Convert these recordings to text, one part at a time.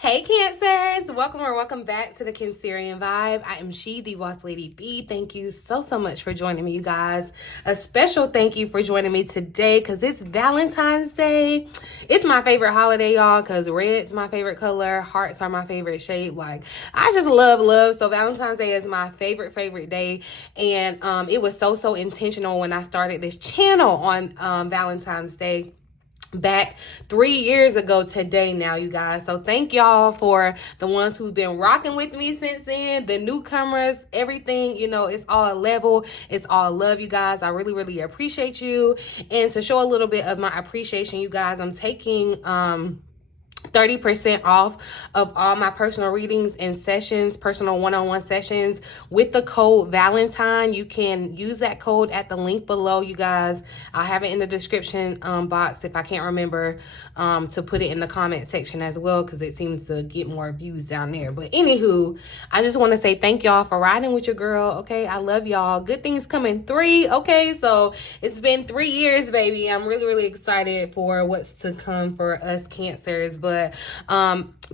Hey Cancers, welcome or welcome back to the Cancerian vibe. I am the boss lady B. Thank you so much for joining me, you guys. A special thank you for joining me today because it's Valentine's Day. It's my favorite holiday, y'all, because red's my favorite color, hearts are my favorite shape. Like, I just love. So Valentine's Day is my favorite day. And it was so intentional when I started this channel on Valentine's Day back 3 years ago today now, you guys. So thank y'all for the ones who've been rocking with me since then, the newcomers, everything, you know, it's all level, it's all love, you guys. I really appreciate you. And to show a little bit of my appreciation, you guys, I'm taking 30% off of all my personal readings and sessions, personal one-on-one sessions with the code Valentine. You can use that code at the link below, you guys. I'll have it in the description box if I can't remember to put it in the comment section as well, because it seems to get more views down there. But anywho, I just want to say thank y'all for riding with your girl, okay? I love y'all. Good things coming 3, okay? So it's been 3 years, baby. I'm really excited for what's to come for us Cancers. But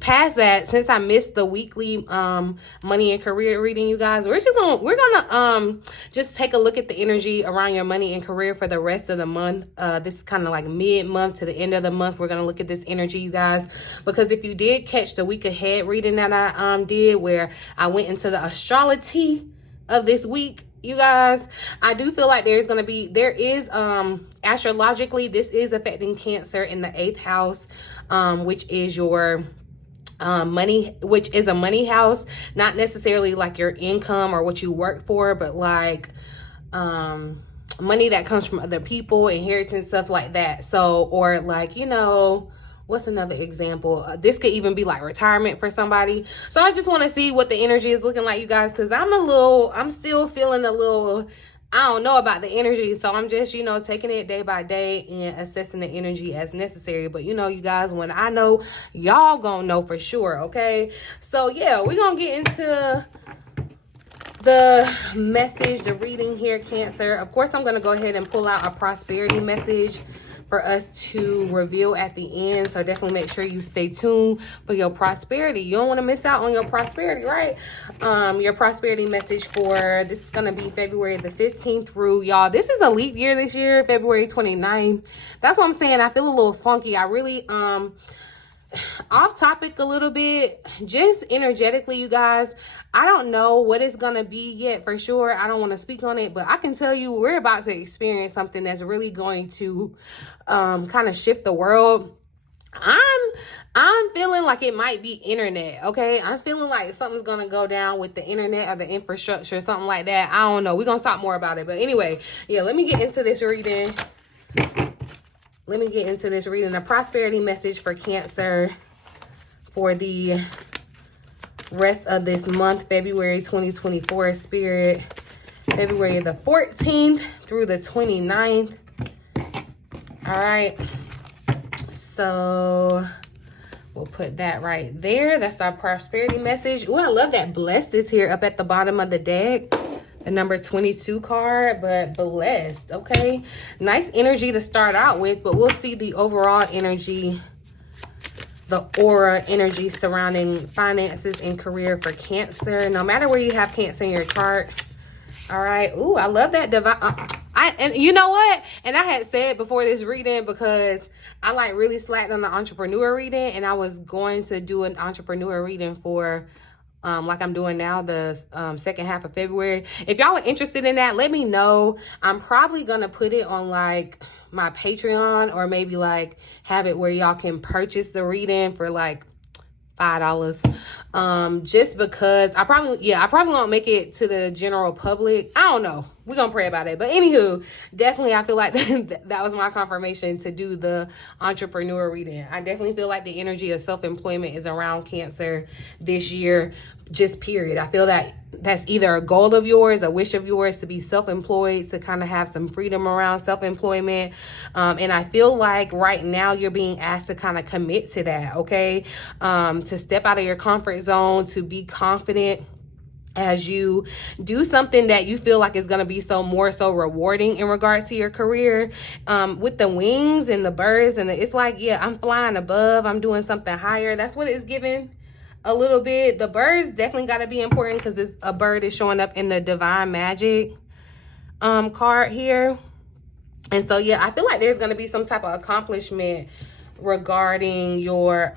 past that, since I missed the weekly money and career reading, you guys, we're gonna just take a look at the energy around your money and career for the rest of the month. This is kind of like mid-month to the end of the month. We're gonna look at this energy, you guys, because if you did catch the week ahead reading that I did, where I went into the astrology of this week, you guys, I do feel like there is astrologically, this is affecting Cancer in the 8th house, which is your money, which is a money house, not necessarily like your income or what you work for, but like money that comes from other people, inheritance, stuff like that. So, or like, you know, what's another example? This could even be like retirement for somebody. So I just want to see what the energy is looking like, you guys, because I'm still feeling a little, I don't know about the energy. So I'm just, you know, taking it day by day and assessing the energy as necessary. But, you know, you guys, when I know, y'all gonna know for sure, okay? So, yeah, we're gonna get into the message, the reading here, Cancer. Of course, I'm gonna go ahead and pull out a prosperity message for us to reveal at the end. So definitely make sure you stay tuned for your prosperity. You don't want to miss out on your prosperity, right? Your prosperity message for this is going to be February the 15th through, y'all, this is a leap year this year, February 29th. That's what I'm saying. I feel a little funky. I really, off topic a little bit, just energetically, you guys, I don't know what it's gonna be yet for sure. I don't want to speak on it, but I can tell you we're about to experience something that's really going to kind of shift the world. I'm feeling like it might be internet, okay? I'm feeling like something's gonna go down with the internet or the infrastructure, something like that. I don't know. We're gonna talk more about it, but anyway, yeah, let me get into this reading. A prosperity message for Cancer for the rest of this month, February 2024, Spirit. February the 14th through the 29th. All right. So we'll put that right there. That's our prosperity message. Oh, I love that blessed is here up at the bottom of the deck. The number 22 card, but blessed, okay? Nice energy to start out with, but we'll see the overall energy, the aura energy surrounding finances and career for Cancer. No matter where you have Cancer in your chart, all right? Ooh, I love that divine. And you know what? And I had said before this reading, because I like really slacked on the entrepreneur reading, and I was going to do an entrepreneur reading for like I'm doing now, the second half of February. If y'all are interested in that, let me know. I'm probably gonna put it on like my Patreon, or maybe like have it where y'all can purchase the reading for like $5. Just because I probably won't make it to the general public. I don't know. We're gonna pray about it. But anywho, definitely I feel like that was my confirmation to do the entrepreneur reading. I definitely feel like the energy of self-employment is around Cancer this year, just period. I feel that that's either a goal of yours, a wish of yours, to be self-employed, to kind of have some freedom around self-employment. And I feel like right now you're being asked to kind of commit to that, okay? To step out of your comfort zone, to be confident, as you do something that you feel like is going to be more so rewarding in regards to your career. With the wings and the birds and it's like, yeah, I'm flying above, I'm doing something higher. That's what it's giving a little bit. The birds definitely got to be important because a bird is showing up in the divine magic card here. And so, yeah, I feel like there's going to be some type of accomplishment regarding your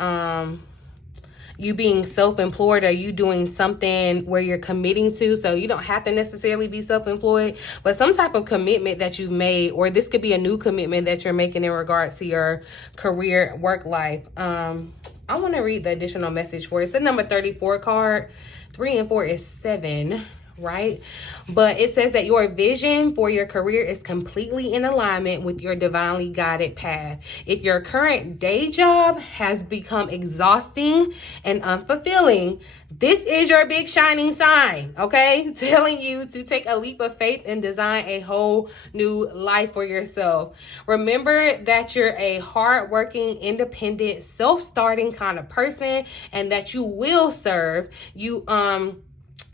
you being self-employed, or you doing something where you're committing to. So you don't have to necessarily be self-employed, but some type of commitment that you've made, or this could be a new commitment that you're making in regards to your career, work life. I want to read the additional message for it. It's the number 34 card. 3 and 4 is 7. Right? But it says that your vision for your career is completely in alignment with your divinely guided path. If your current day job has become exhausting and unfulfilling, this is your big shining sign, okay? Telling you to take a leap of faith and design a whole new life for yourself. Remember that you're a hardworking, independent, self-starting kind of person, and that you will serve you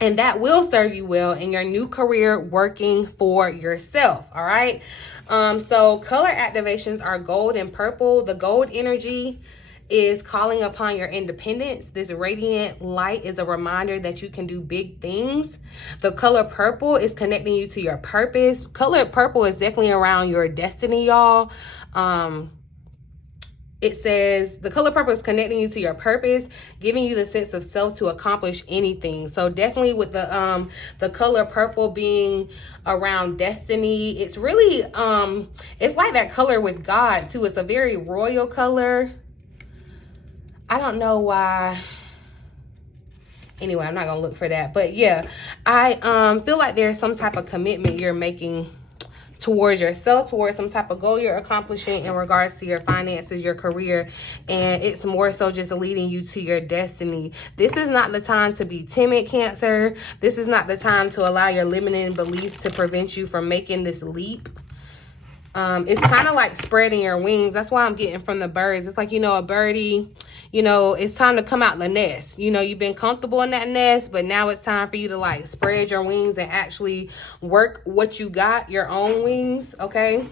and that will serve you well in your new career working for yourself. All right. So color activations are gold and purple. The gold energy is calling upon your independence. This radiant light is a reminder that you can do big things. The color purple is connecting you to your purpose. Color purple is definitely around your destiny, y'all. It says the color purple is connecting you to your purpose, giving you the sense of self to accomplish anything. So definitely with the color purple being around destiny, it's really it's like that color with God too. It's a very royal color. I don't know why. Anyway, I'm not gonna look for that. But yeah, I feel like there's some type of commitment you're making towards yourself, towards some type of goal you're accomplishing in regards to your finances, your career, and it's more so just leading you to your destiny. This is not the time to be timid, Cancer. This is not the time to allow your limiting beliefs to prevent you from making this leap. It's kind of like spreading your wings. That's why I'm getting from the birds. It's like, you know, a birdie, you know, it's time to come out the nest. You know, you've been comfortable in that nest, but now it's time for you to like spread your wings and actually work what you got, your own wings, okay?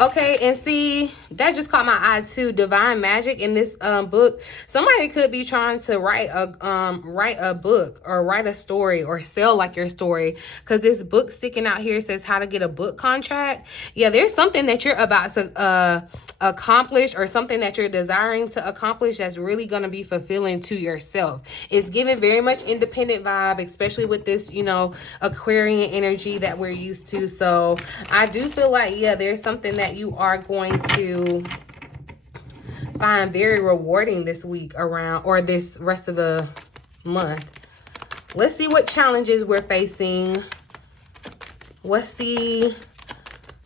Okay, and see, that just caught my eye too. Divine magic in this book. Somebody could be trying to write a book or write a story or sell like your story, because this book sticking out here says how to get a book contract. Yeah, there's something that you're about to accomplish, or something that you're desiring to accomplish that's really going to be fulfilling to yourself. It's giving very much independent vibe, especially with this, you know, Aquarian energy that we're used to. So I do feel like, yeah, there's something that you are going to find very rewarding this week around, or this rest of the month. Let's see what challenges we're facing. What's the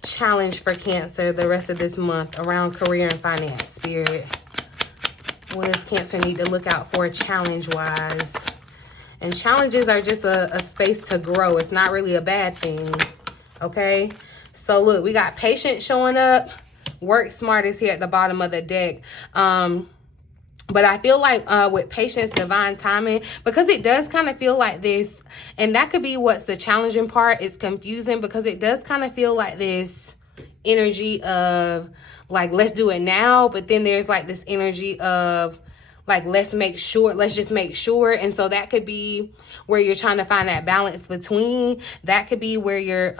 challenge for Cancer the rest of this month around career and finance, Spirit? What does Cancer need to look out for challenge wise? And challenges are just a space to grow. It's not really a bad thing, okay? So look, we got patience showing up. Work smart is here at the bottom of the deck. But I feel like with patience, divine timing, because it does kind of feel like this, and that could be what's the challenging part. It's confusing because it does kind of feel like this energy of like, let's do it now. But then there's like this energy of like, let's just make sure. And so that could be where you're trying to find that balance between. That could be where you're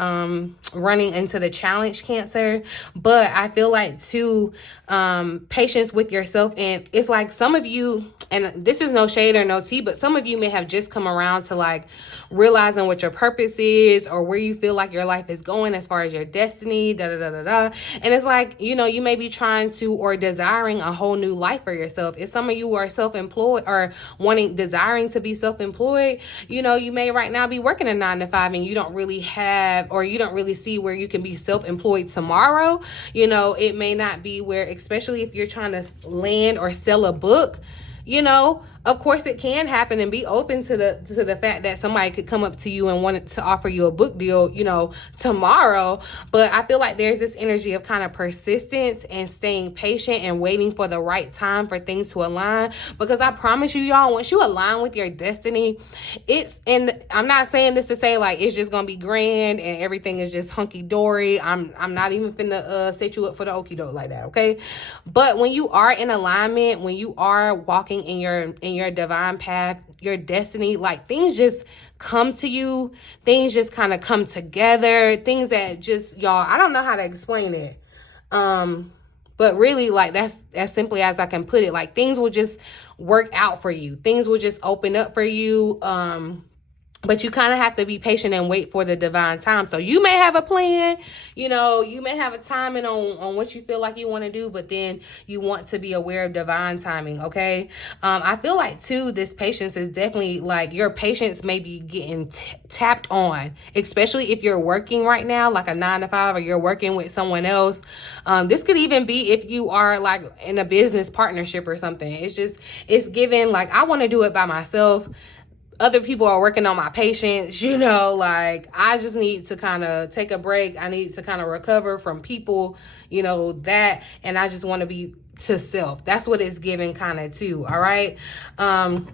running into the challenge, Cancer. But I feel like too, patience with yourself. And it's like some of you, and this is no shade or no tea, but some of you may have just come around to like realizing what your purpose is, or where you feel like your life is going as far as your destiny, And it's like, you know, you may be trying to, or desiring a whole new life for yourself. If some of you are self-employed or desiring to be self-employed, you know, you may right now be working a 9-to-5 and you don't really have, or you don't really see where you can be self-employed tomorrow. You know, it may not be where, especially if you're trying to land or sell a book, you know, of course it can happen, and be open to the fact that somebody could come up to you and want to offer you a book deal, you know, tomorrow. But I feel like there's this energy of kind of persistence and staying patient and waiting for the right time for things to align. Because I promise you, y'all, once you align with your destiny, and I'm not saying this to say like it's just gonna be grand and everything is just hunky-dory. I'm not even finna set you up for the okie doke like that, okay? But when you are in alignment, when you are walking in your divine path, your destiny, like things just come to you, things just kind of come together, things that just, y'all, I don't know how to explain it. But really, like, that's as simply as I can put it. Like, things will just work out for you. Things will just open up for you. But you kind of have to be patient and wait for the divine time. So you may have a plan, you know, you may have a timing on what you feel like you want to do, but then you want to be aware of divine timing, okay? I feel like, too, this patience is definitely, like, your patience may be getting tapped on, especially if you're working right now, like a 9-to-5, or you're working with someone else. This could even be if you are, like, in a business partnership or something. It's given, like, I want to do it by myself. Other people are working on my patience, you know, like I just need to kind of take a break. I need to kind of recover from people, you know, that, and I just want to be to self. That's what it's giving kind of too. All right. And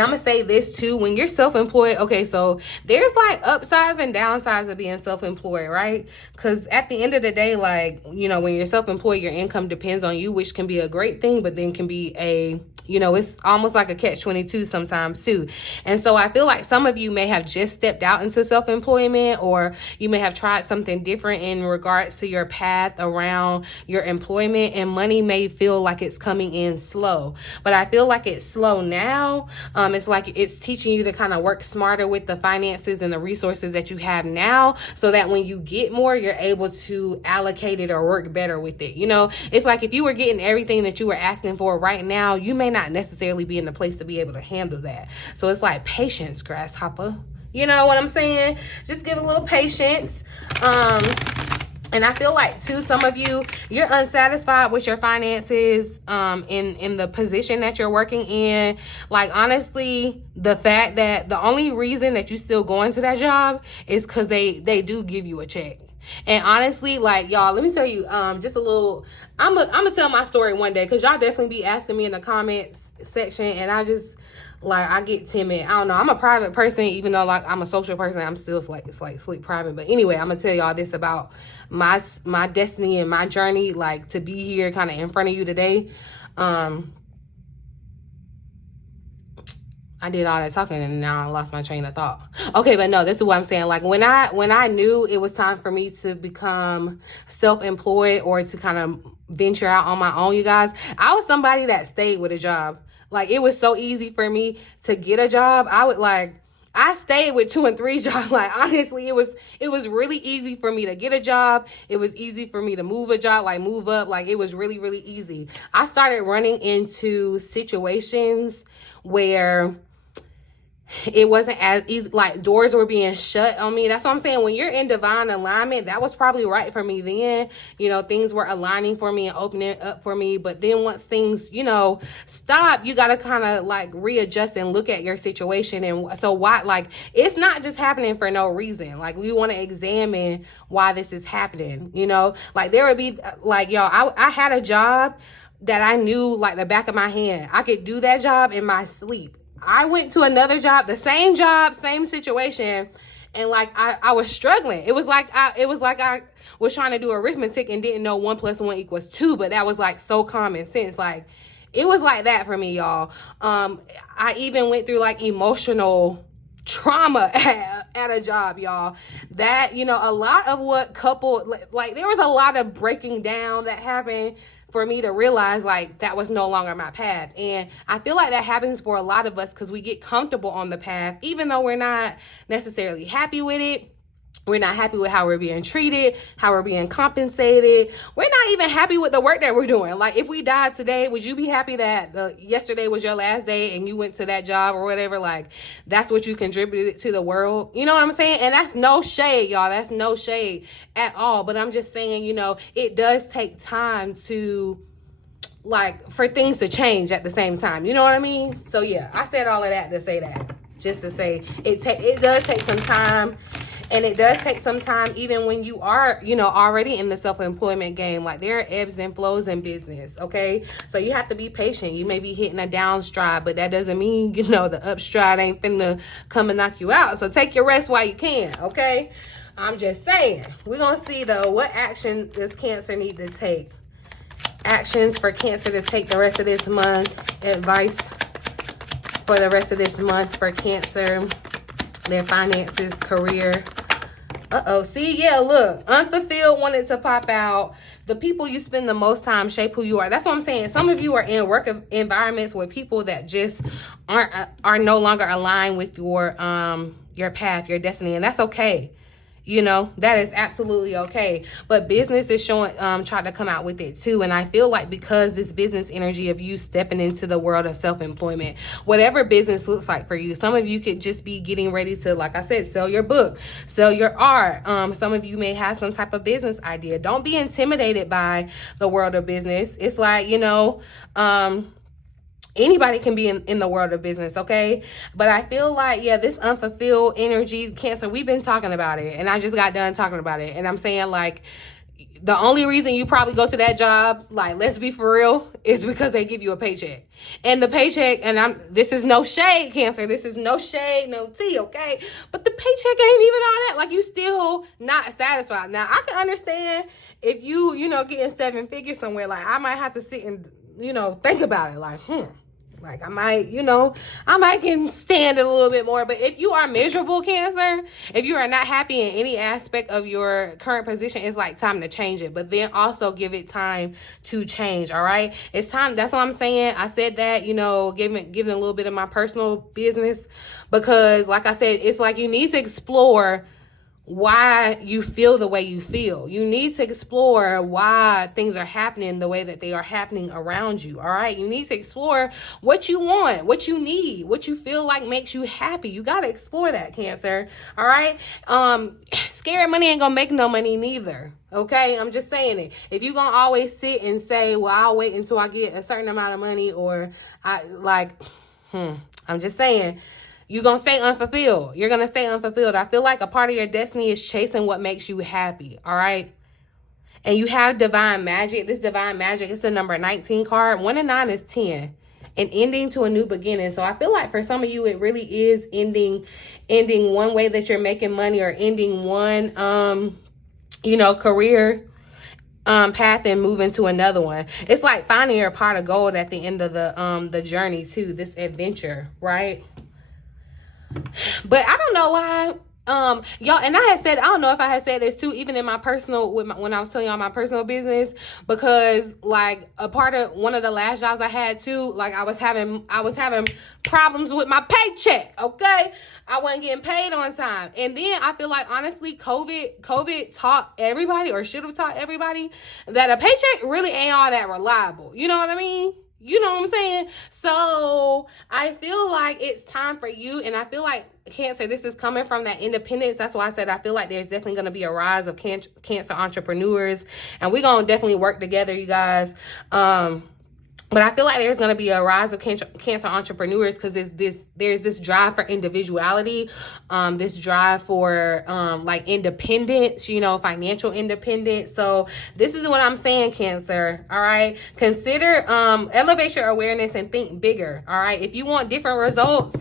I'm going to say this too, when you're self-employed, okay, so there's like upsides and downsides of being self-employed, right? Because at the end of the day, like, you know, when you're self-employed, your income depends on you, which can be a great thing, but then can be you know, it's almost like a catch-22 sometimes too. And so I feel like some of you may have just stepped out into self-employment, or you may have tried something different in regards to your path around your employment, and money may feel like it's coming in slow. But I feel like it's slow now. It's like it's teaching you to kind of work smarter with the finances and the resources that you have now, so that when you get more, you're able to allocate it or work better with it. You know, it's like if you were getting everything that you were asking for right now, you may not necessarily be in the place to be able to handle that. So it's like patience, grasshopper. You know what I'm saying? Just give a little patience. And I feel like, too, some of you, you're unsatisfied with your finances in the position that you're working in. Like, honestly, the fact that the only reason that you still going to that job is because they do give you a check. And honestly, like, y'all, let me tell you just a little, I'm gonna tell my story one day, because y'all definitely be asking me in the comments section, and I just, like, I get timid. I don't know. I'm a private person, even though, like, I'm a social person. I'm still, like, sleep private. But anyway, I'm going to tell y'all this about my destiny and my journey, like, to be here kind of in front of you today. I did all that talking, and now I lost my train of thought. Okay, but no, this is what I'm saying. Like, when I knew it was time for me to become self-employed, or to kind of venture out on my own, you guys, I was somebody that stayed with a job. Like, it was so easy for me to get a job. I stayed with 2 and 3 jobs. Like, honestly, it was really easy for me to get a job. It was easy for me to move a job, like move up. Like, it was really, really easy. I started running into situations where it wasn't as easy, like doors were being shut on me. That's what I'm saying. When you're in divine alignment, that was probably right for me then. You know, things were aligning for me and opening up for me. But then once things, you know, stop, you got to kind of like readjust and look at your situation. And so why, like, it's not just happening for no reason. Like, we want to examine why this is happening, you know, like there would be like, y'all, I had a job that I knew like the back of my hand. I could do that job in my sleep. I went to another job, same situation, and like I was struggling. It was like I was trying to do arithmetic and didn't know 1 + 1 = 2, but that was like so common sense. Like, it was like that for me, y'all. I even went through like emotional trauma at a job, y'all. That, you know, a lot of what coupled, like there was a lot of breaking down that happened for me to realize like that was no longer my path. And I feel like that happens for a lot of us because we get comfortable on the path, even though we're not necessarily happy with it. We're not happy with how we're being treated, how we're being compensated. We're not even happy with the work that we're doing. Like, if we died today, would you be happy that yesterday was your last day and you went to that job or whatever? Like, that's what you contributed to the world. You know what I'm saying? And that's no shade, y'all. That's no shade at all. But I'm just saying, you know, it does take time to like for things to change at the same time. You know what I mean? So yeah, I said all of that to say that. Just to say it does take some time. And it does take some time even when you are, you know, already in the self-employment game. Like there are ebbs and flows in business, okay? So you have to be patient. You may be hitting a down stride, but that doesn't mean, you know, the up stride ain't finna come and knock you out. So take your rest while you can, okay? I'm just saying. We're going to see, though, what action does Cancer need to take? Actions for Cancer to take the rest of this month. Advice for the rest of this month for Cancer. Their finances, career. See, yeah, look, unfulfilled wanted to pop out. The people you spend the most time shape who you are. That's what I'm saying. Some of you are in work environments with people that just are no longer aligned with your path, your destiny, and that's okay. You know, that is absolutely okay. But business is showing, trying to come out with it too. And I feel like because this business energy of you stepping into the world of self-employment, whatever business looks like for you, some of you could just be getting ready to, like I said, sell your book, sell your art. Some of you may have some type of business idea. Don't be intimidated by the world of business. It's like, you know, anybody can be in the world of business, okay? But I feel like, yeah, this unfulfilled energy, Cancer, we've been talking about it. And I just got done talking about it. And I'm saying, like, the only reason you probably go to that job, like, let's be for real, is because they give you a paycheck. And the paycheck, and this is no shade, Cancer. This is no shade, no tea, okay? But the paycheck ain't even all that. Like, you still not satisfied. Now, I can understand if you know, getting 7 figures somewhere. Like, I might have to sit and, you know, think about it. Like, like I might, you know, can stand it a little bit more. But if you are miserable, Cancer, if you are not happy in any aspect of your current position, it's like time to change it. But then also give it time to change, all right? It's time. That's what I'm saying. I said that, you know, giving a little bit of my personal business because, like I said, it's like you need to explore why you feel the way you feel. You need to explore why things are happening the way that they are happening around you. All right. You need to explore what you want, what you need, what you feel like makes you happy. You got to explore that, Cancer. All right. Scared money ain't gonna make no money neither. Okay. I'm just saying it. If you're gonna always sit and say, well, I'll wait until I get a certain amount of money, or I'm just saying, you're going to stay unfulfilled. You're going to stay unfulfilled. I feel like a part of your destiny is chasing what makes you happy, all right? And you have divine magic. This divine magic is the number 19 card. 1 and 9 is 10. An ending to a new beginning. So I feel like for some of you, it really is ending one way that you're making money, or ending one, you know, career path and moving to another one. It's like finding your pot of gold at the end of the journey too, this adventure, right? But I don't know why, y'all, and I don't know if I had said this too, even in my personal, when I was telling y'all my personal business, because like a part of one of the last jobs I had too, like I was having problems with my paycheck, okay? I wasn't getting paid on time. And then I feel like, honestly, COVID taught everybody, or should have taught everybody, that a paycheck really ain't all that reliable. You know what I mean? You know what I'm saying? So I feel like it's time for you. And I feel like, Cancer, this is coming from that independence. That's why I said I feel like there's definitely going to be a rise of Cancer entrepreneurs. And we're going to definitely work together, you guys. But I feel like there's going to be a rise of Cancer entrepreneurs because there's this drive for individuality, this drive for like independence, you know, financial independence. So this is what I'm saying, Cancer. All right. Consider, elevate your awareness and think bigger. All right. If you want different results,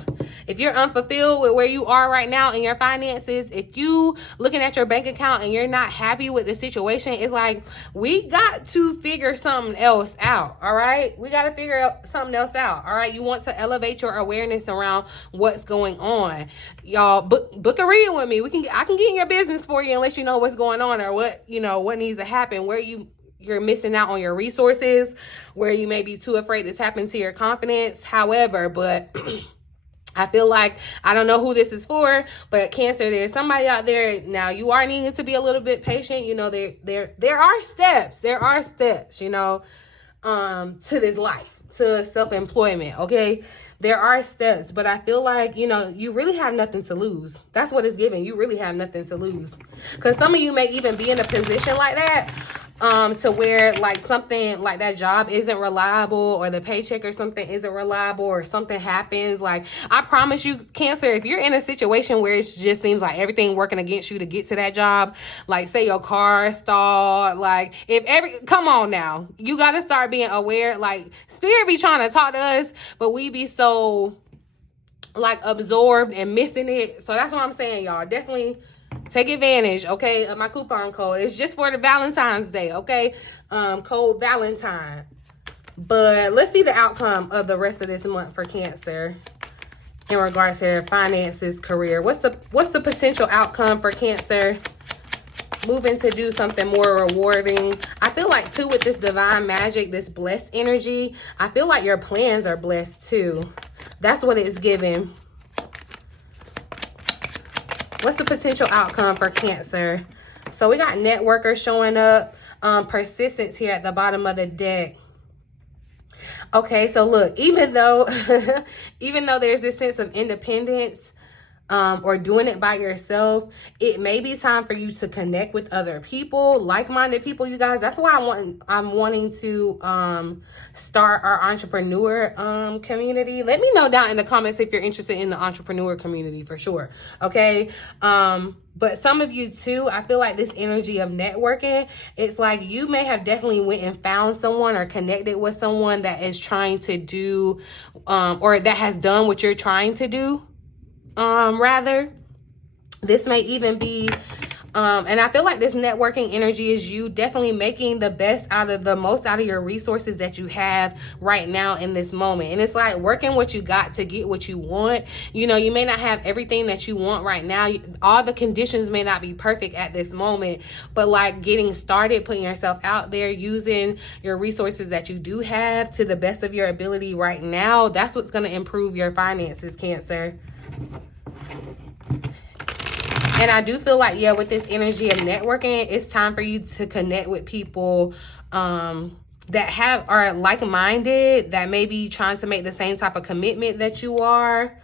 if you're unfulfilled with where you are right now in your finances, if you looking at your bank account and you're not happy with the situation, it's like, we got to figure something else out. All right. We got to figure something else out. All right. You want to elevate your awareness around what's going on. Y'all book a reading with me. I can get in your business for you and let you know what's going on, or what needs to happen, where you're missing out on your resources, where you may be too afraid to tap into your confidence. However, but I feel like, I don't know who this is for, but Cancer, there's somebody out there. Now, you are needing to be a little bit patient. You know, there are steps, you know, to this life, to self-employment, okay? There are steps, but I feel like, you know, you really have nothing to lose. That's what it's giving. You really have nothing to lose. Because some of you may even be in a position like that. to where like something like that job isn't reliable, or the paycheck or something isn't reliable, or something happens. Like, I promise you, Cancer, if you're in a situation where it just seems like everything working against you to get to that job, like say your car stalled, like come on now, you got to start being aware. Like, Spirit be trying to talk to us, but we be so like absorbed and missing it. So that's what I'm saying, y'all. Definitely take advantage, okay, of my coupon code. It's just for the Valentine's Day, okay? Code Valentine. But let's see the outcome of the rest of this month for Cancer in regards to their finances, career. What's the potential outcome for Cancer? Moving to do something more rewarding. I feel like too, with this divine magic, this blessed energy, I feel like your plans are blessed too. That's what it's giving. What's the potential outcome for Cancer? So we got networkers showing up. Persistence here at the bottom of the deck. Okay, so look, even though there's this sense of independence, or doing it by yourself, it may be time for you to connect with other people, like-minded people, you guys. That's why I'm wanting to start our entrepreneur community. Let me know down in the comments if you're interested in the entrepreneur community, for sure. Okay. But some of you too, I feel like this energy of networking, it's like you may have definitely went and found someone or connected with someone that is trying to do, or that has done what you're trying to do. Rather, this may even be, and I feel like this networking energy is you definitely making the most out of your resources that you have right now in this moment. And it's like working what you got to get what you want. You know, you may not have everything that you want right now. All the conditions may not be perfect at this moment, but like getting started, putting yourself out there, using your resources that you do have to the best of your ability right now. That's what's going to improve your finances, Cancer. And I do feel like, yeah, with this energy of networking, it's time for you to connect with people that are like-minded, that may be trying to make the same type of commitment that you are.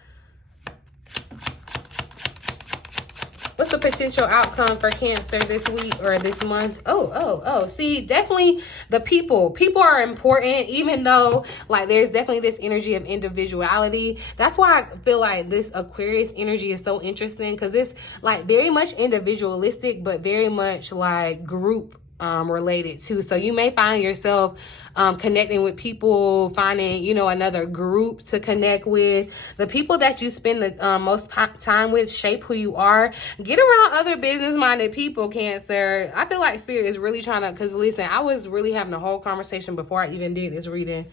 What's the potential outcome for Cancer this week or this month? Oh. See, definitely the people. People are important, even though, like, there's definitely this energy of individuality. That's why I feel like this Aquarius energy is so interesting, because it's, like, very much individualistic, but very much, like, group related too. So you may find yourself connecting with people, finding, you know, another group to connect with. The people that you spend the most time with shape who you are. Get around other business-minded people, Cancer. I feel like Spirit is really trying to, because listen, I was really having a whole conversation before I even did this reading.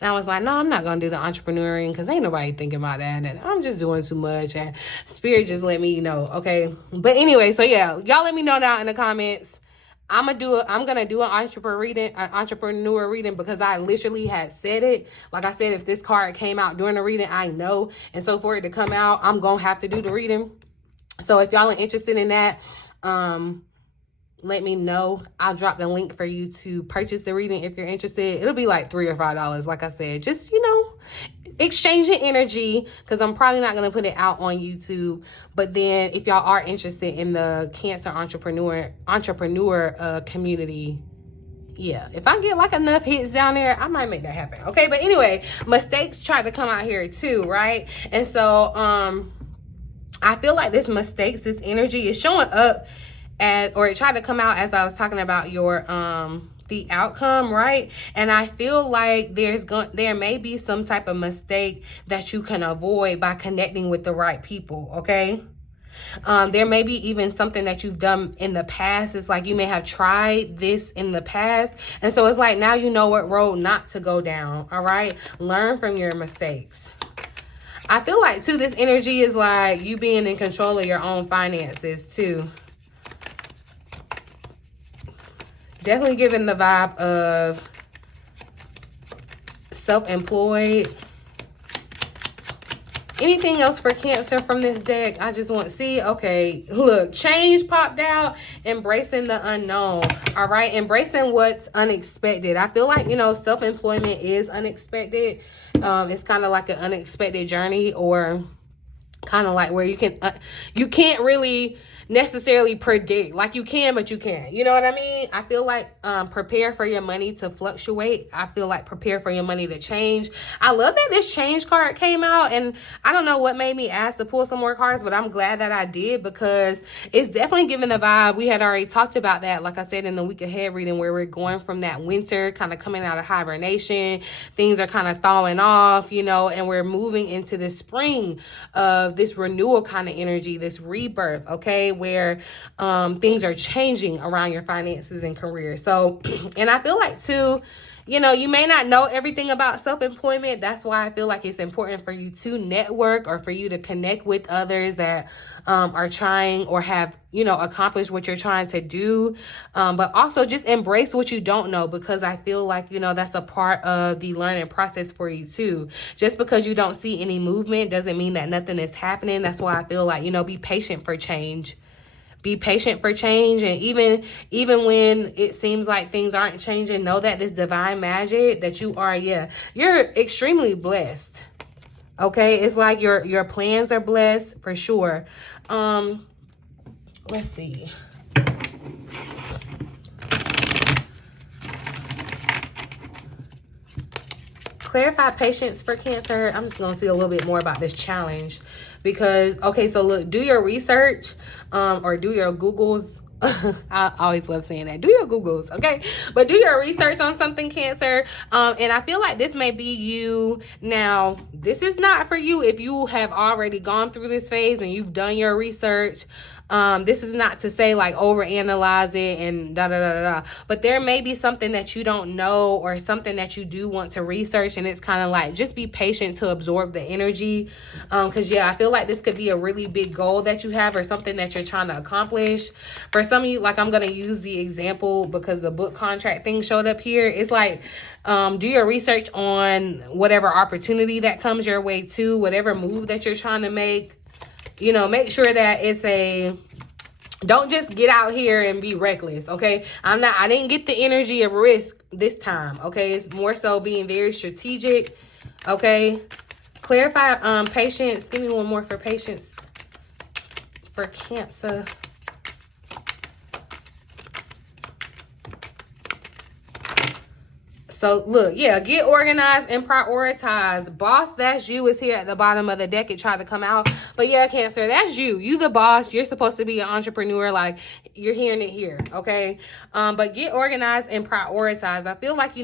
And I was like, no, I'm not going to do the entrepreneuring because ain't nobody thinking about that. And I'm just doing too much. And Spirit just let me know, okay? But anyway, so yeah, y'all let me know down in the comments. I'm gonna do an entrepreneur reading because I literally had said it. Like I said, if this card came out during the reading, I know. And so for it to come out, I'm gonna have to do the reading. So if y'all are interested in that, let me know. I'll drop the link for you to purchase the reading if you're interested. It'll be like $3 or $5, like I said. Just, you know, exchanging energy, because I'm probably not going to put it out on YouTube. But then if y'all are interested in the Cancer entrepreneur community, yeah, if I get like enough hits down there, I might make that happen. Okay, but anyway, mistakes try to come out here too, right? And so I feel like this energy is showing up or it tried to come out as I was talking about your the outcome, right? And I feel like there may be some type of mistake that you can avoid by connecting with the right people, okay? There may be even something that you've done in the past. It's like you may have tried this in the past, and so it's like now you know what road not to go down, all right? Learn from your mistakes. I feel like too, this energy is like you being in control of your own finances too. Definitely giving the vibe of self-employed. Anything else for Cancer from this deck? I just want to see. Okay, look, change popped out. Embracing the unknown. All right, embracing what's unexpected. I feel like, you know, self-employment is unexpected. It's kind of like an unexpected journey, or kind of like where you can't really necessarily predict. Like you can, but you can't. You know what I mean? I feel like prepare for your money to fluctuate. I feel like prepare for your money to change. I love that this change card came out, and I don't know what made me ask to pull some more cards, but I'm glad that I did, because it's definitely giving the vibe. We had already talked about that, like I said, in the week ahead reading, where we're going from that winter, kind of coming out of hibernation. Things are kind of thawing off, you know, and we're moving into the spring of this renewal kind of energy, this rebirth, okay, where things are changing around your finances and career. So, and I feel like too, you know, you may not know everything about self-employment. That's why I feel like it's important for you to network, or for you to connect with others that are trying or have, you know, accomplished what you're trying to do. But also just embrace what you don't know, because I feel like, you know, that's a part of the learning process for you too. Just because you don't see any movement doesn't mean that nothing is happening. That's why I feel like, you know, be patient for change. Be patient for change. And even when it seems like things aren't changing, know that this divine magic that you are, you're extremely blessed. Okay, it's like your plans are blessed for sure. Let's see. Clarify patience for Cancer. I'm just going to see a little bit more about this challenge, because, okay, so look, do your research, or do your Googles. I always love saying that. Do your Googles, okay? But do your research on something, Cancer. And I feel like this may be you. Now, this is not for you if you have already gone through this phase and you've done your research. This is not to say like overanalyze it and da-da-da-da-da. But there may be something that you don't know, or something that you do want to research, and it's kind of like, just be patient to absorb the energy. Because, I feel like this could be a really big goal that you have, or something that you're trying to accomplish. For some of you, like, I'm going to use the example because the book contract thing showed up here. It's like, do your research on whatever opportunity that comes your way too, whatever move that you're trying to make. You know, make sure that don't just get out here and be reckless, okay? I didn't get the energy of risk this time, okay? It's more so being very strategic, okay? Clarify patience. Give me one more for patience for Cancer. So, look, get organized and prioritize. Boss, that's you, is here at the bottom of the deck. It tried to come out. But, Cancer, that's you. You the boss. You're supposed to be an entrepreneur. Like, you're hearing it here, okay? But get organized and prioritize. I feel like,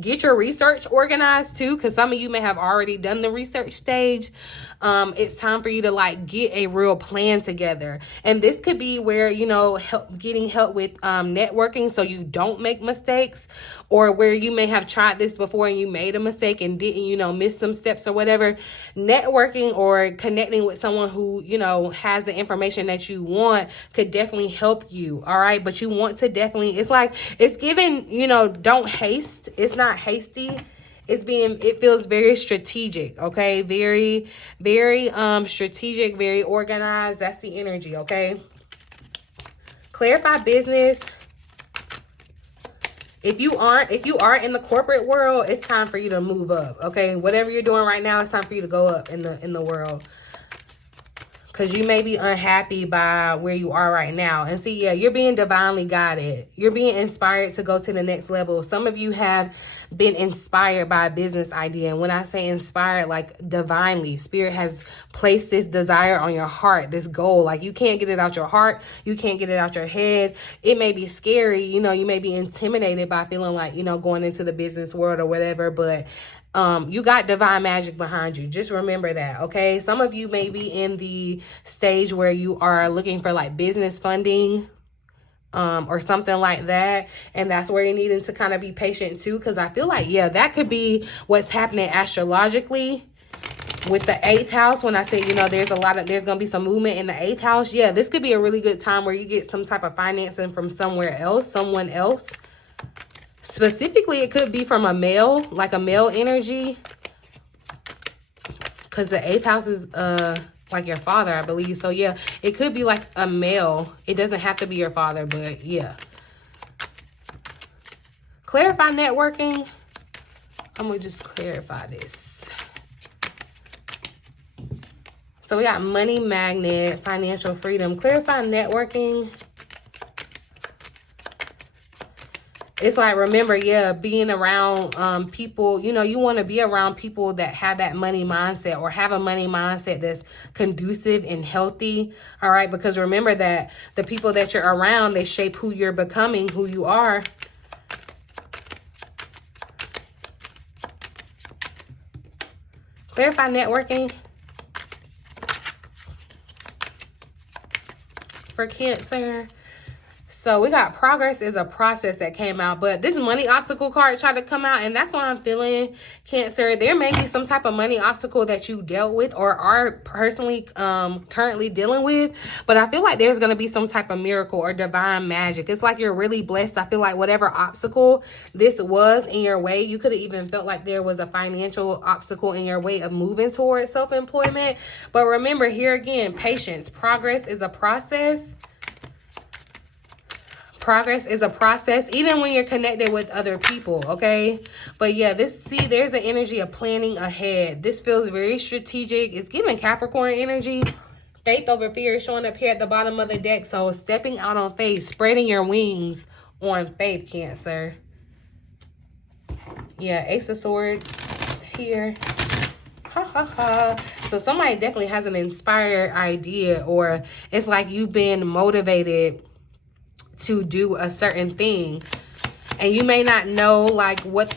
get your research organized, too, because some of you may have already done the research stage. It's time for you to, like, get a real plan together. And this could be where, getting help with networking so you don't make mistakes, or where you may have tried this before and you made a mistake and didn't, miss some steps or whatever. Networking or connecting with someone who, has the information that you want could definitely help you, all right? But you want to definitely, it's given, don't haste. It's not hasty. It feels very strategic, okay? Very, very strategic, very organized. That's the energy, okay? Clarify business. If you are in the corporate world, it's time for you to move up, okay? Whatever you're doing right now, it's time for you to go up in the world. Because you may be unhappy by where you are right now. And see, you're being divinely guided. You're being inspired to go to the next level. Some of you have been inspired by a business idea. And when I say inspired, like divinely, Spirit has placed this desire on your heart, this goal. Like you can't get it out your heart. You can't get it out your head. It may be scary. You may be intimidated by feeling like, going into the business world or whatever. But you got divine magic behind you. Just remember that, okay? Some of you may be in the stage where you are looking for like business funding or something like that. And that's where you're needing to kind of be patient too. Because I feel like, that could be what's happening astrologically with the 8th house. When I say, there's going to be some movement in the 8th house. This could be a really good time where you get some type of financing from someone else. Specifically, it could be from a male, like a male energy. Because the 8th house is like your father, I believe. So, it could be like a male. It doesn't have to be your father, but Clarify networking. I'm going to just clarify this. So we got money magnet, financial freedom, clarify networking. It's like, remember, yeah, being around people, you know, you want to be around people that have that money mindset or have a money mindset that's conducive and healthy. All right. Because remember that the people that you're around, they shape who you're becoming, who you are. Clarify networking for Cancer. So we got progress is a process that came out, but this money obstacle card tried to come out, and that's why I'm feeling, Cancer. There may be some type of money obstacle that you dealt with or are personally currently dealing with, but I feel like there's going to be some type of miracle or divine magic. It's like you're really blessed. I feel like whatever obstacle this was in your way, you could have even felt like there was a financial obstacle in your way of moving towards self-employment. But remember, here again, patience. Progress is a process. Progress is a process, even when you're connected with other people, okay? But yeah, there's an energy of planning ahead. This feels very strategic. It's giving Capricorn energy. Faith over fear is showing up here at the bottom of the deck. So stepping out on faith, spreading your wings on faith, Cancer. Yeah, Ace of Swords here. Ha ha ha. So somebody definitely has an inspired idea, or it's like you've been motivated to do a certain thing, and you may not know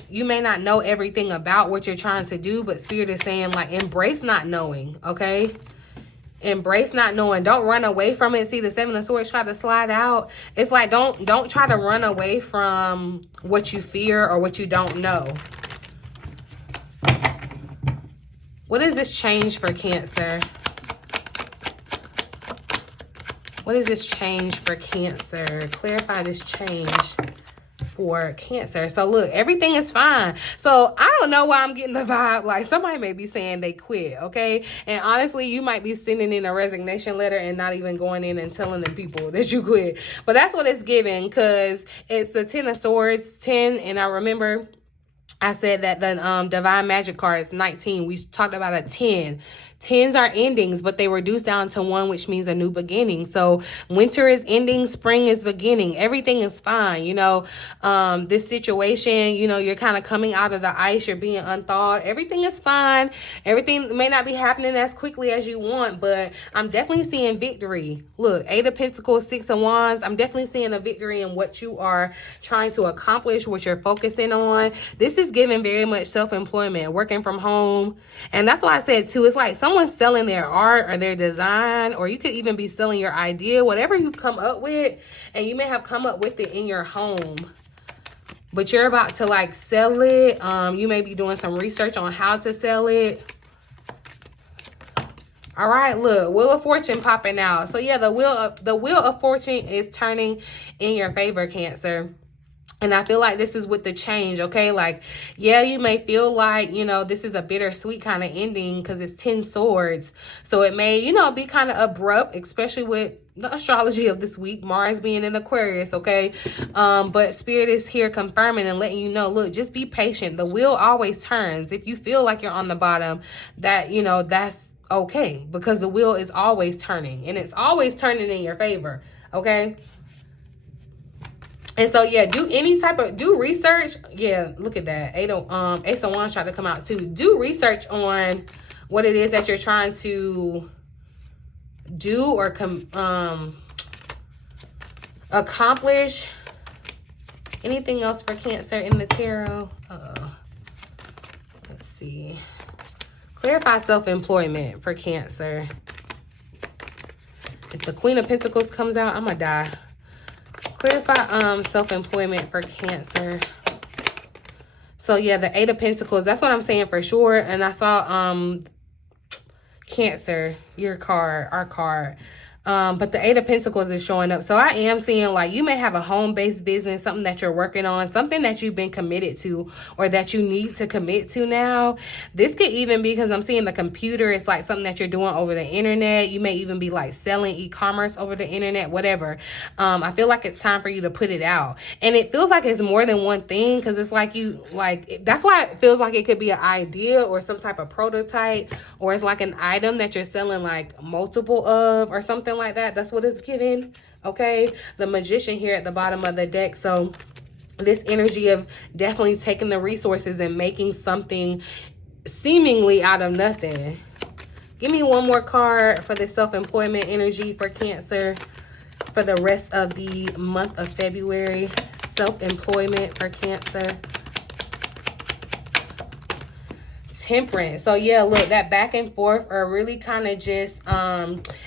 you may not know everything about what you're trying to do, but Spirit is saying, like, embrace not knowing, okay? Embrace not knowing. Don't run away from it. See, the Seven of Swords try to slide out. It's like, don't try to run away from what you fear or what you don't know. What is this change for Cancer? What is this change for Cancer? Clarify this change for Cancer. So look, everything is fine. So I don't know why I'm getting the vibe like somebody may be saying they quit, okay? And honestly, you might be sending in a resignation letter and not even going in and telling the people that you quit. But that's what it's giving, because it's the 10 of Swords, 10, and I remember I said that the divine magic card is 19. We talked about a 10. 10s are endings, but they reduce down to 1, which means a new beginning. So winter is ending, spring is beginning. Everything is fine. You know, this situation, you know, you're kind of coming out of the ice. You're being unthawed. Everything is fine. Everything may not be happening as quickly as you want, but I'm definitely seeing victory. Look, 8 of Pentacles, 6 of Wands. I'm definitely seeing a victory in what you are trying to accomplish, what you're focusing on. This is giving very much self-employment, working from home. And that's why I said, too, it's like someone's selling their art or their design, or you could even be selling your idea, whatever you come up with, and you may have come up with it in your home, but you're about to like sell it. You may be doing some research on how to sell it. All right, look, Wheel of Fortune popping out. So yeah, the Wheel of Fortune is turning in your favor, Cancer. And I feel like this is with the change, okay? Like, yeah, you may feel like, you know, this is a bittersweet kind of ending because it's 10 swords. So it may, you know, be kind of abrupt, especially with the astrology of this week, Mars being in Aquarius, okay? But Spirit is here confirming and letting you know, look, just be patient. The wheel always turns. If you feel like you're on the bottom, that, you know, that's okay, because the wheel is always turning, and it's always turning in your favor, okay? And so, yeah, do research. Yeah, look at that. Ace of Wands tried to come out too. Do research on what it is that you're trying to do or accomplish. Anything else for Cancer in the tarot? Let's see. Clarify self-employment for Cancer. If the Queen of Pentacles comes out, I'm going to die. Clarify self-employment for Cancer. So yeah, the 8 of Pentacles, that's what I'm saying for sure. And I saw Cancer, your card, our card. But the Eight of Pentacles is showing up. So I am seeing like you may have a home-based business, something that you're working on, something that you've been committed to or that you need to commit to now. This could even be, because I'm seeing the computer, it's like something that you're doing over the internet. You may even be like selling e-commerce over the internet, whatever. I feel like it's time for you to put it out. And it feels like it's more than one thing, because it's like that's why it feels like it could be an idea or some type of prototype, or it's like an item that you're selling like multiple of or something like that. That's what it's giving. Okay, the Magician here at the bottom of the deck. So this energy of definitely taking the resources and making something seemingly out of nothing. Give me one more card for this self-employment energy for Cancer for the rest of the month of February. Self-employment for Cancer. Temperance. So yeah, look, that back and forth are really kind of just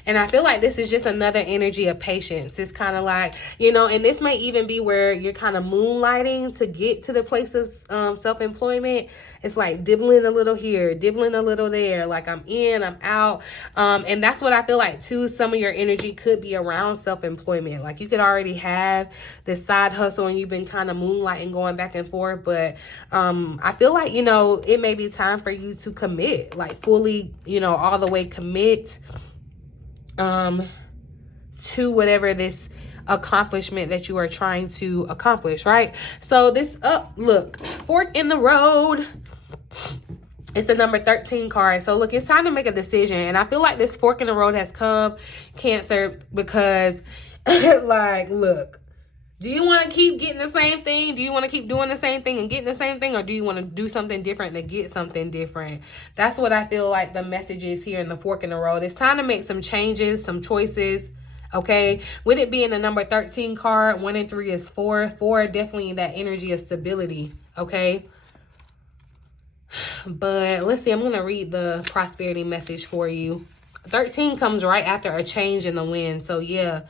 and I feel like this is just another energy of patience. It's kind of like, and this may even be where you're kind of moonlighting to get to the place of self-employment. It's like dibbling a little here, dibbling a little there, like I'm in, I'm out. And that's what I feel like too. Some of your energy could be around self-employment. Like you could already have this side hustle and you've been kind of moonlighting, going back and forth. But I feel like, it may be time for you to commit, like fully, all the way commit to whatever this accomplishment that you are trying to accomplish, right? So this look, fork in the road. It's the number 13 card. So look, it's time to make a decision. And I feel like this fork in the road has come, Cancer, because like, look, do you want to keep getting the same thing? Do you want to keep doing the same thing and getting the same thing? Or do you want to do something different to get something different? That's what I feel like the message is here in the fork in the road. It's time to make some changes, some choices. Okay, with it being the number 13 card, 1 and 3 is 4. 4 definitely that energy of stability. Okay, but let's see. I'm gonna read the prosperity message for you. 13 comes right after a change in the wind. So yeah,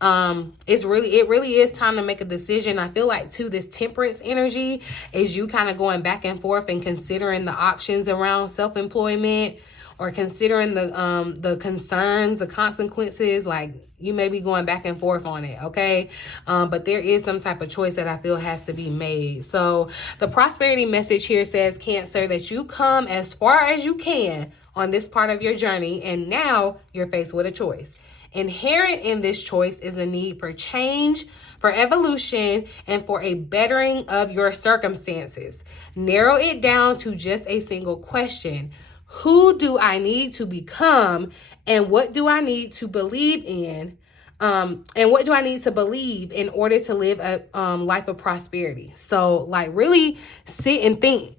it really is time to make a decision. I feel like too, this temperance energy is you kind of going back and forth and considering the options around self-employment, or considering the concerns, the consequences. Like you may be going back and forth on it, okay? But there is some type of choice that I feel has to be made. So the prosperity message here says, Cancer, that you come as far as you can on this part of your journey, and now you're faced with a choice. Inherent in this choice is a need for change, for evolution, and for a bettering of your circumstances. Narrow it down to just a single question. Who do I need to become, and what do I need to believe in? And what do I need to believe in order to live a life of prosperity? So like really sit and think,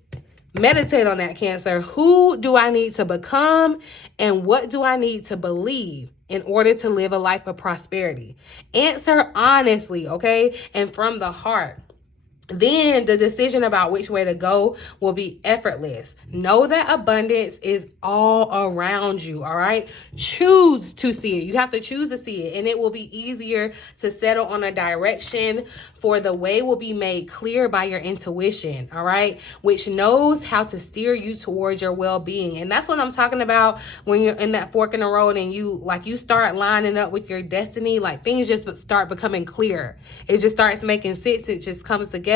meditate on that, Cancer. Who do I need to become, and what do I need to believe in order to live a life of prosperity? Answer honestly, okay? And from the heart. Then the decision about which way to go will be effortless. Know that abundance is all around you, all right? Choose to see it. You have to choose to see it, and it will be easier to settle on a direction, for the way will be made clear by your intuition, all right? Which knows how to steer you towards your well-being. And that's what I'm talking about when you're in that fork in the road and you start lining up with your destiny, like things just start becoming clear. It just starts making sense. It just comes together.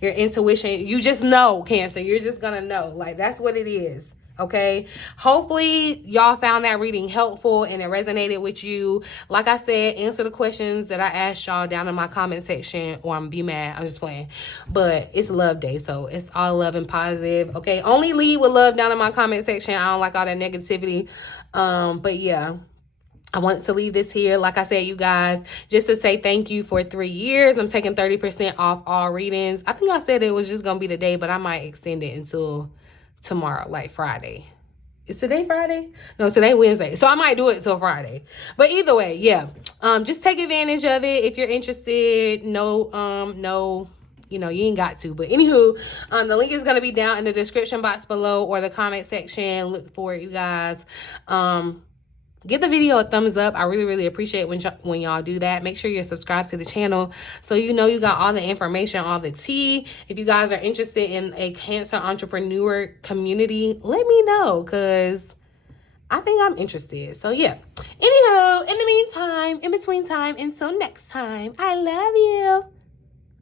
Your intuition, you just know, Cancer. You're just gonna know. Like that's what it is. Okay, hopefully y'all found that reading helpful and it resonated with you. Like I said, answer the questions that I asked y'all down in my comment section, or I'm be mad. I'm just playing, but it's love day, so it's all love and positive. Okay, only lead with love down in my comment section. I don't like all that negativity. But yeah, I wanted to leave this here, like I said, you guys, just to say thank you for 3 years. I'm taking 30% off all readings. I think I said it was just going to be today, but I might extend it until tomorrow, like Friday. Is today Friday? No, today Wednesday. So I might do it till Friday. But either way, yeah. Just take advantage of it if you're interested. No, you ain't got to. But anywho, the link is going to be down in the description box below or the comment section. Look for it, you guys. Give the video a thumbs up. I really, really appreciate when y'all do that. Make sure you're subscribed to the channel so you know you got all the information, all the tea. If you guys are interested in a Cancer entrepreneur community, let me know, because I think I'm interested. So yeah. Anywho, in the meantime, in between time, until next time, I love you.